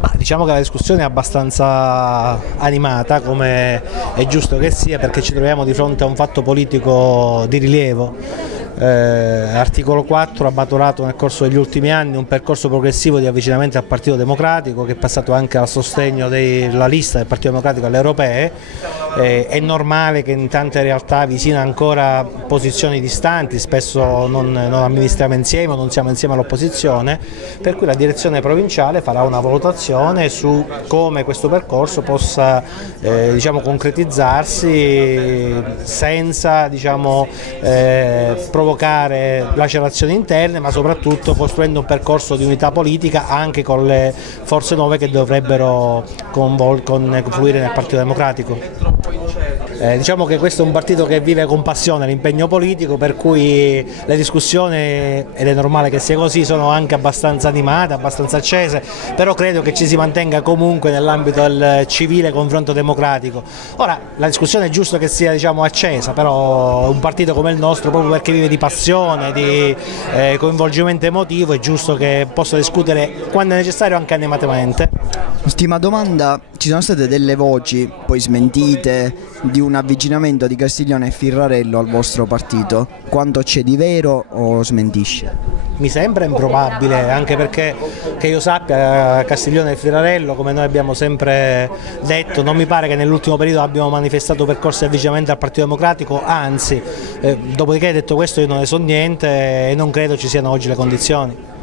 Ma diciamo che la discussione è abbastanza animata, come è giusto che sia, perché ci troviamo di fronte a un fatto politico di rilievo. Articolo 4 ha maturato nel corso degli ultimi anni un percorso progressivo di avvicinamento al Partito Democratico, che è passato anche al sostegno della lista del Partito Democratico alle europee. È normale che in tante realtà vi siano ancora posizioni distanti, spesso non amministriamo insieme, non siamo insieme all'opposizione, per cui la direzione provinciale farà una valutazione su come questo percorso possa diciamo, concretizzarsi senza provocare lacerazioni interne, ma soprattutto costruendo un percorso di unità politica anche con le forze nuove che dovrebbero confluire nel Partito Democratico. Diciamo che questo è un partito che vive con passione l'impegno politico, per cui le discussioni, ed è normale che sia così, sono anche abbastanza animate, abbastanza accese, però credo che ci si mantenga comunque nell'ambito del civile confronto democratico. Ora, la discussione è giusto che sia accesa, però un partito come il nostro, proprio perché vive di passione, di coinvolgimento emotivo, è giusto che possa discutere quando è necessario anche animatamente. Ultima domanda, ci sono state delle voci, poi smentite, di un avvicinamento di Castiglione e Firrarello al vostro partito. Quanto c'è di vero o smentisce? Mi sembra improbabile, anche perché che io sappia Castiglione e Firrarello, come noi abbiamo sempre detto, non mi pare che nell'ultimo periodo abbiamo manifestato percorsi di avvicinamento al Partito Democratico, anzi, dopodiché detto questo io non ne so niente e non credo ci siano oggi le condizioni.